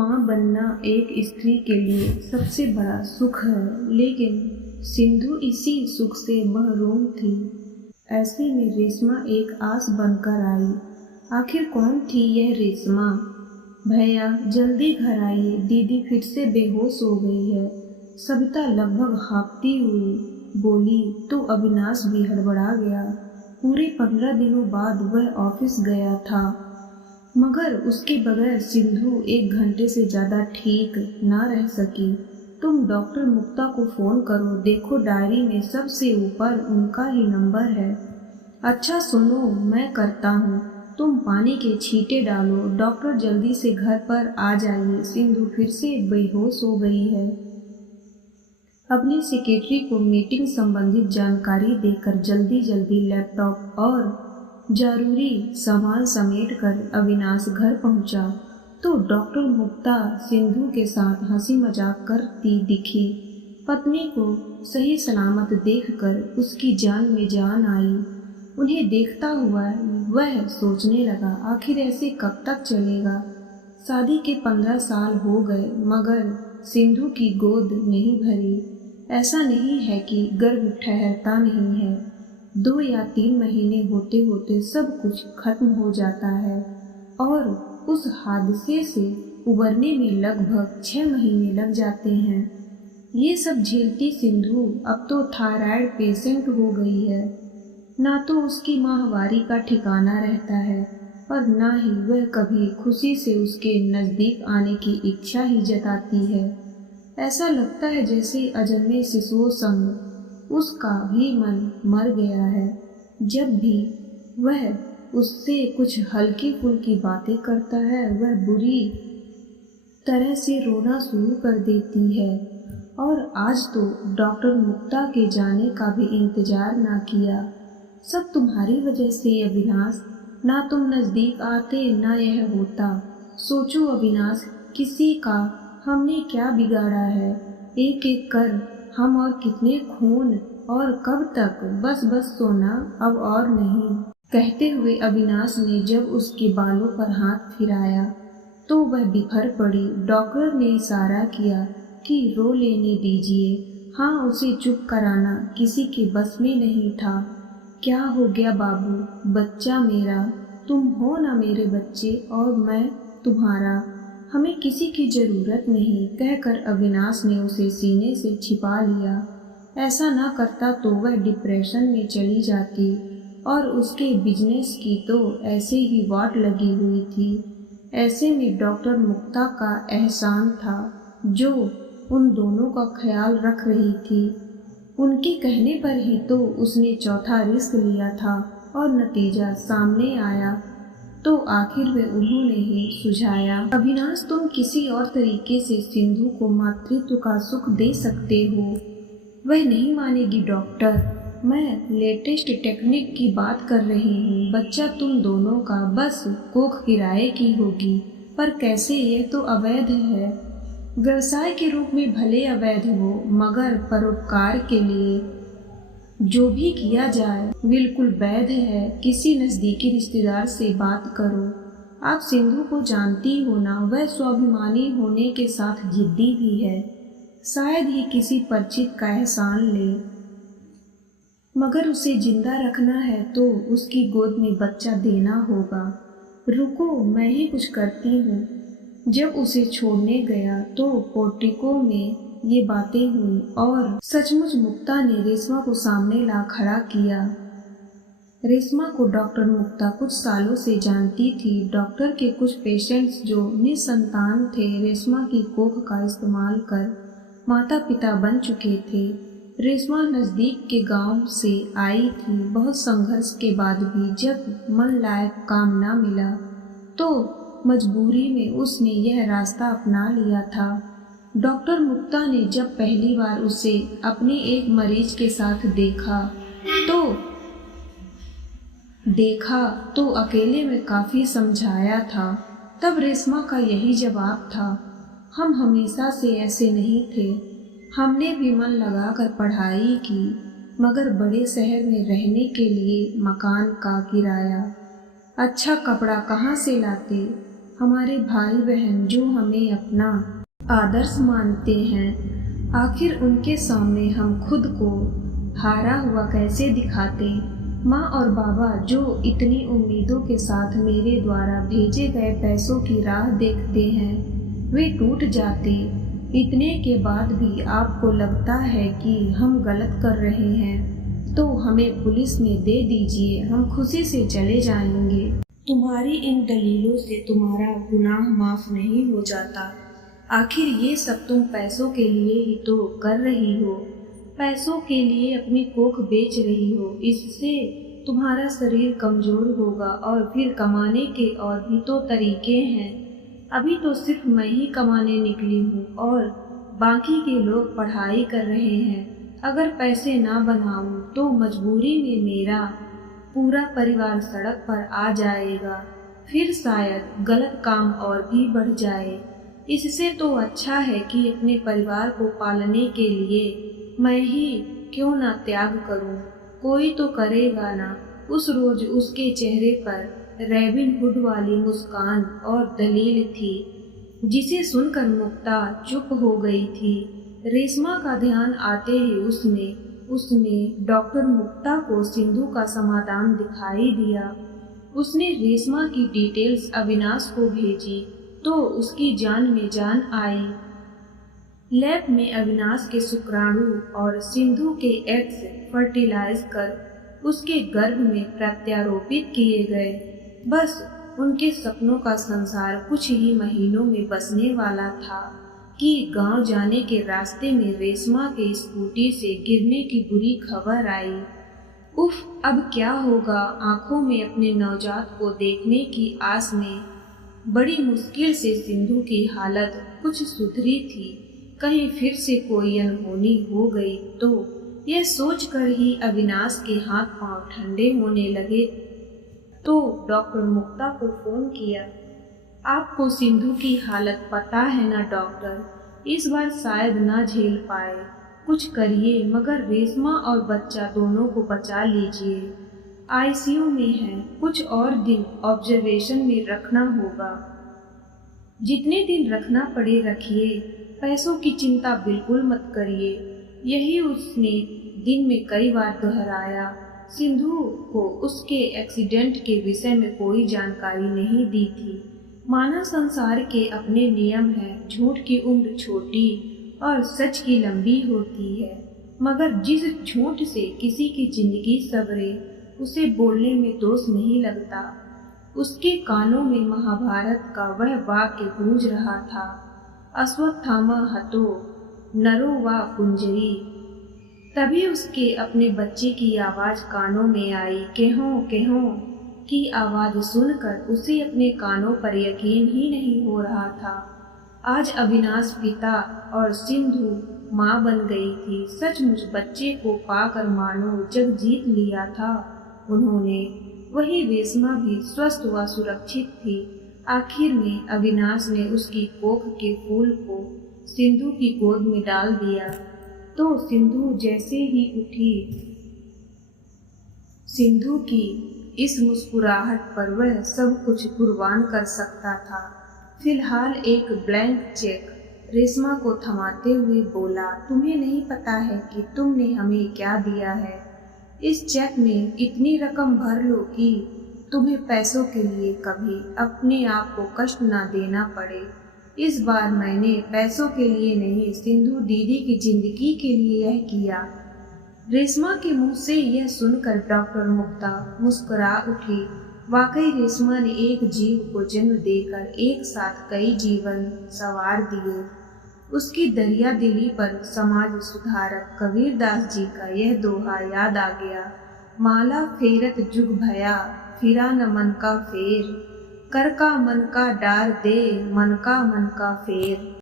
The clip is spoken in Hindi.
माँ बनना एक स्त्री के लिए सबसे बड़ा सुख है, लेकिन सिंधु इसी सुख से महरूम थी। ऐसे में रेशमा एक आस बनकर आई। आखिर कौन थी यह रेशमा? भैया जल्दी घर आइए, दीदी फिर से बेहोश हो गई है। सविता लगभग हाँफती हुई बोली तो अविनाश भी हड़बड़ा गया। पूरे 15 दिनों बाद वह ऑफिस गया था, मगर उसके बगैर सिंधु 1 घंटे से ज़्यादा ठीक ना रह सकी। तुम डॉक्टर मुक्ता को फ़ोन करो, देखो डायरी में सबसे ऊपर उनका ही नंबर है। अच्छा सुनो, मैं करता हूँ, तुम पानी के छींटे डालो। डॉक्टर जल्दी से घर पर आ जाइए, सिंधु फिर से बेहोश हो गई है। अपनी सेक्रेटरी को मीटिंग संबंधित जानकारी देकर जल्दी जल्दी लैपटॉप और जरूरी सामान समेट कर अविनाश घर पहुंचा तो डॉक्टर मुक्ता सिंधु के साथ हंसी मजाक करती दिखी। पत्नी को सही सलामत देखकर उसकी जान में जान आई। उन्हें देखता हुआ वह सोचने लगा, आखिर ऐसे कब तक चलेगा? शादी के 15 साल हो गए, मगर सिंधु की गोद नहीं भरी। ऐसा नहीं है कि गर्भ ठहरता नहीं है, 2 या 3 महीने होते होते सब कुछ खत्म हो जाता है और उस हादसे से उबरने में लगभग 6 महीने लग जाते हैं। ये सब झेलती सिंधु अब तो थायराइड पेशेंट हो गई है। ना तो उसकी माहवारी का ठिकाना रहता है और ना ही वह कभी खुशी से उसके नज़दीक आने की इच्छा ही जताती है। ऐसा लगता है जैसे अजन्मे शिशुओं संग उसका भी मन मर गया है। जब भी वह उससे कुछ हल्की फुल्की बातें करता है, वह बुरी तरह से रोना शुरू कर देती है। और आज तो डॉक्टर मुक्ता के जाने का भी इंतजार ना किया। सब तुम्हारी वजह से अविनाश, ना तुम नज़दीक आते ना यह होता। सोचो अविनाश, किसी का हमने क्या बिगाड़ा है? एक एक कर हम और कितने खून, और कब तक? बस बस सोना, अब और नहीं। कहते हुए अविनाश ने जब उसके बालों पर हाथ फिराया तो वह बिफर पड़ी। डॉक्टर ने इशारा किया कि रो लेने दीजिए। हाँ, उसे चुप कराना किसी के बस में नहीं था। क्या हो गया बाबू? बच्चा मेरा, तुम हो ना मेरे बच्चे और मैं तुम्हारा, हमें किसी की ज़रूरत नहीं, कहकर अविनाश ने उसे सीने से छिपा लिया। ऐसा ना करता तो वह डिप्रेशन में चली जाती और उसके बिजनेस की तो ऐसे ही वाट लगी हुई थी। ऐसे में डॉक्टर मुक्ता का एहसान था जो उन दोनों का ख्याल रख रही थी। उनके कहने पर ही तो उसने चौथा रिस्क लिया था और नतीजा सामने आया तो आखिर वे उन्होंने ही सुझाया। अविनाश, तुम किसी और तरीके से सिंधु को मातृत्व का सुख दे सकते हो। वह नहीं मानेगी डॉक्टर, मैं लेटेस्ट टेक्निक की बात कर रही हूँ। बच्चा तुम दोनों का, बस कोख किराए की होगी। पर कैसे? यह तो अवैध है। व्यवसाय के रूप में भले अवैध हो, मगर परोपकार के लिए जो भी किया जाए बिल्कुल वैध है। किसी नज़दीकी रिश्तेदार से बात करो। आप सिंधु को जानती हो ना, वह स्वाभिमानी होने के साथ जिद्दी भी है। शायद ही किसी परिचित का एहसान ले, मगर उसे जिंदा रखना है तो उसकी गोद में बच्चा देना होगा। रुको, मैं ही कुछ करती हूँ। जब उसे छोड़ने गया तो पोर्टिको में ये बातें हुई और सचमुच मुक्ता ने रेशमा को सामने ला खड़ा किया। रेशमा को डॉक्टर मुक्ता कुछ सालों से जानती थी। डॉक्टर के कुछ पेशेंट्स जो निसंतान थे, रेशमा की कोख का इस्तेमाल कर माता पिता बन चुके थे। रेशमा नज़दीक के गांव से आई थी। बहुत संघर्ष के बाद भी जब मन लायक काम ना मिला तो मजबूरी में उसने यह रास्ता अपना लिया था। डॉक्टर मुक्ता ने जब पहली बार उसे अपने एक मरीज के साथ देखा तो अकेले में काफ़ी समझाया था। तब रेशमा का यही जवाब था, हम हमेशा से ऐसे नहीं थे। हमने भी मन लगाकर पढ़ाई की, मगर बड़े शहर में रहने के लिए मकान का किराया, अच्छा कपड़ा कहाँ से लाते? हमारे भाई बहन जो हमें अपना आदर्श मानते हैं, आखिर उनके सामने हम खुद को हारा हुआ कैसे दिखाते। माँ और बाबा जो इतनी उम्मीदों के साथ मेरे द्वारा भेजे गए पैसों की राह देखते हैं, वे टूट जाते। इतने के बाद भी आपको लगता है कि हम गलत कर रहे हैं तो हमें पुलिस में दे दीजिए, हम खुशी से चले जाएंगे। तुम्हारी इन दलीलों से तुम्हारा गुनाह माफ नहीं हो जाता। आखिर ये सब तुम पैसों के लिए ही तो कर रही हो, पैसों के लिए अपनी कोख बेच रही हो। इससे तुम्हारा शरीर कमजोर होगा और फिर कमाने के और भी तो तरीके हैं। अभी तो सिर्फ मैं ही कमाने निकली हूँ और बाकी के लोग पढ़ाई कर रहे हैं। अगर पैसे ना बनाऊँ तो मजबूरी में मेरा पूरा परिवार सड़क पर आ जाएगा, फिर शायद गलत काम और भी बढ़ जाए। इससे तो अच्छा है कि अपने परिवार को पालने के लिए मैं ही क्यों ना त्याग करूं, कोई तो करेगा ना। उस रोज उसके चेहरे पर रॉबिन हुड वाली मुस्कान और दलील थी, जिसे सुनकर मुक्ता चुप हो गई थी। रेशमा का ध्यान आते ही उसने डॉक्टर मुक्ता को सिंधु का समाधान दिखाई दिया। उसने रेशमा की डिटेल्स अविनाश को भेजी तो उसकी जान में जान आई। लैब में अविनाश के शुक्राणु और सिंधु के एग्स फर्टिलाइज कर उसके गर्भ में प्रत्यारोपित किए गए। बस उनके सपनों का संसार कुछ ही महीनों में बसने वाला था कि गांव जाने के रास्ते में रेशमा के स्कूटी से गिरने की बुरी खबर आई। उफ, अब क्या होगा। आंखों में अपने नवजात को देखने की आस में बड़ी मुश्किल से सिंधु की हालत कुछ सुधरी थी। कहीं फिर से कोई अनहोनी हो गई तो यह सोचकर ही अविनाश के हाथ पांव ठंडे होने लगे तो डॉक्टर मुक्ता को फोन किया। आपको सिंधु की हालत पता है ना डॉक्टर, इस बार शायद ना झेल पाए, कुछ करिए मगर रेशमा और बच्चा दोनों को बचा लीजिए। आईसीयू में है, कुछ और दिन ऑब्जर्वेशन में रखना होगा। जितने दिन रखना पड़े रखिए, पैसों की चिंता बिल्कुल मत करिए। यही उसने दिन में कई बार दोहराया। सिंधु को उसके एक्सीडेंट के विषय में कोई जानकारी नहीं दी थी। मानव संसार के अपने नियम हैं, झूठ की उम्र छोटी और सच की लंबी होती है, मगर जिस झूठ से किसी की जिंदगी संवरे उसे बोलने में दोष नहीं लगता। उसके कानों में महाभारत का वह वाक्य गूंज रहा था, अश्वत्थामा हतो नरो वा कुंजरी। तभी उसके अपने बच्चे की आवाज कानों में आई। केहों केहों की आवाज सुनकर उसे अपने कानों पर यकीन ही नहीं हो रहा था। आज अविनाश पिता और सिंधु माँ बन गई थी। सचमुच बच्चे को पाकर मानो जग जीत लिया था उन्होंने। वही रेशमा भी स्वस्थ व सुरक्षित थी। आखिर में अविनाश ने उसकी कोख के फूल को सिंधु की गोद में डाल दिया तो सिंधु जैसे ही उठी, सिंधु की इस मुस्कुराहट पर वह सब कुछ कुर्बान कर सकता था। फिलहाल एक ब्लैंक चेक रेशमा को थमाते हुए बोला, तुम्हें नहीं पता है कि तुमने हमें क्या दिया है। इस चेक में इतनी रकम भर लो कि तुम्हें पैसों के लिए कभी अपने आप को कष्ट ना देना पड़े। इस बार मैंने पैसों के लिए नहीं, सिंधु दीदी की जिंदगी के लिए यह किया। रेशमा के मुंह से यह सुनकर डॉक्टर मुक्ता मुस्कुरा उठी। वाकई रेशमा ने एक जीव को जन्म देकर एक साथ कई जीवन संवार दिए। उसकी दरिया दिली पर समाज सुधारक कबीरदास जी का यह दोहा याद आ गया, माला फेरत जुग भया फिरा न मन का फेर, कर का मन का डार दे मन का फेर।